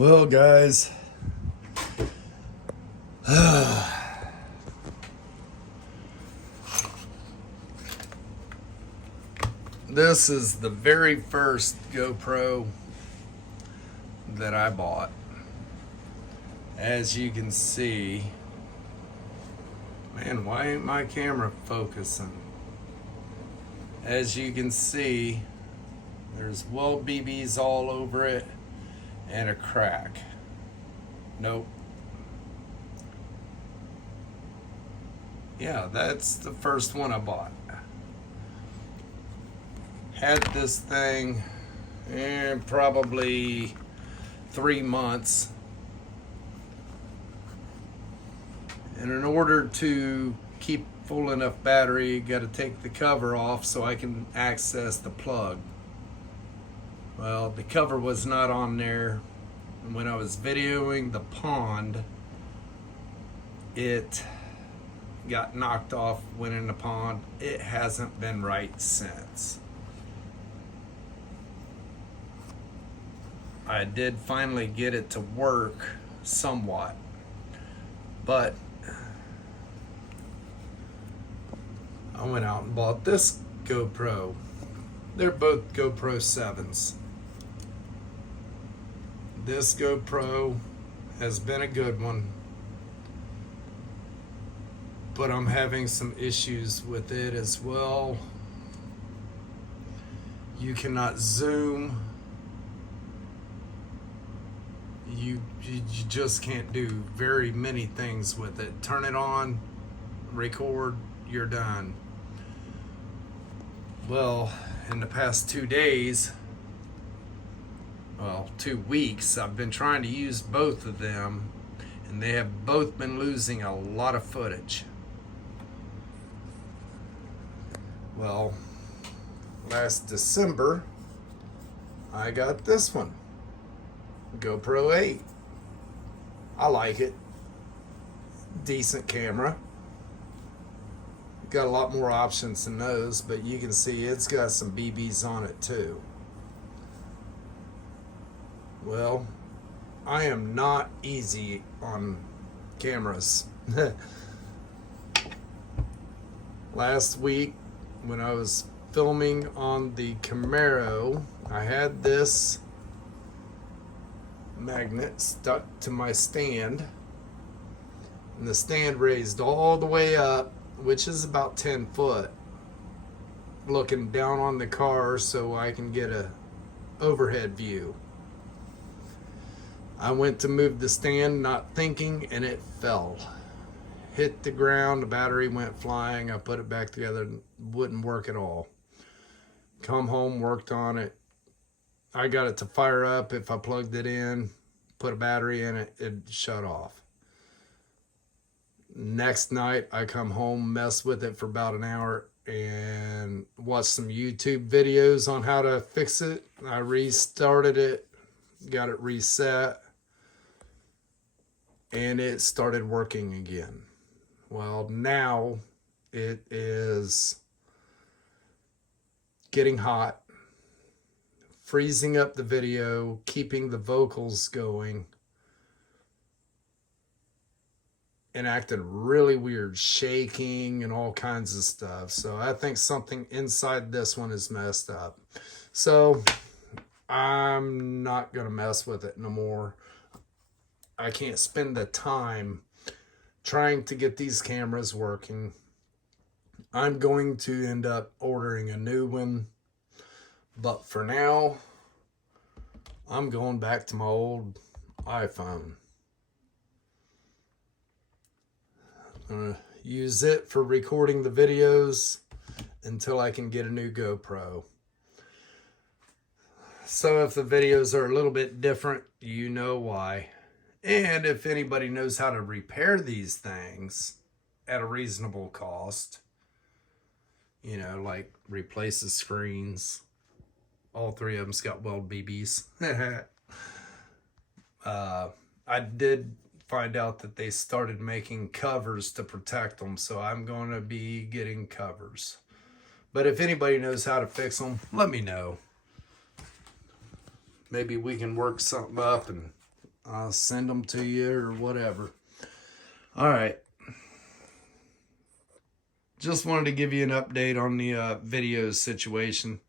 Well, guys, this is the very first GoPro that I bought. As you can see, man, why ain't my camera focusing? As you can see, there's weld BBs all over it and a crack. Nope. Yeah, that's the first one I bought. Had this thing in probably 3 months. And in order to keep full enough battery, you got to take the cover off so I can access the plug. Well, the cover was not on there. And when I was videoing the pond, it got knocked off, went in the pond. It hasn't been right since. I did finally get it to work somewhat, but I went out and bought this GoPro. They're both GoPro 7s. This GoPro has been a good one, but I'm having some issues with it as well. You cannot zoom. You just can't do very many things with it. Turn it on, record, you're done. Well, in the past 2 days, 2 weeks, I've been trying to use both of them, and they have both been losing a lot of footage. Well, last December, I got this one. GoPro 8. I like it. Decent camera. Got a lot more options than those, but you can see it's got some BBs on it too. Well, I am not easy on cameras. Last week, when I was filming on the Camaro, I had this magnet stuck to my stand, and the stand raised all the way up, which is about 10 foot, looking down on the car so I can get a overhead view. I went to move the stand not thinking, and it fell, hit the ground. The battery went flying. I put it back together, wouldn't work at all. Come home, worked on it. I got it to fire up. If I plugged it in, put a battery in it, it'd shut off. Next night, I come home, mess with it for about an hour, and watched some YouTube videos on how to fix it. I restarted it, got it reset, and it started working again. Well, now it is getting hot, freezing up the video, keeping the vocals going, and acting really weird, shaking and all kinds of stuff. So I think something inside this one is messed up. So I'm not gonna mess with it no more. I can't spend the time trying to get these cameras working. I'm going to end up ordering a new one, but for now, I'm going back to my old iPhone. I'm gonna use it for recording the videos until I can get a new GoPro. So if the videos are a little bit different, you know why. And if anybody knows how to repair these things at a reasonable cost, you know, like replace the screens. All 3 of them's got weld BBs. I did find out that they started making covers to protect them, so I'm going to be getting covers. But if anybody knows how to fix them, let me know. Maybe we can work something up and I'll send them to you or whatever. All right. Just wanted to give you an update on the videos situation.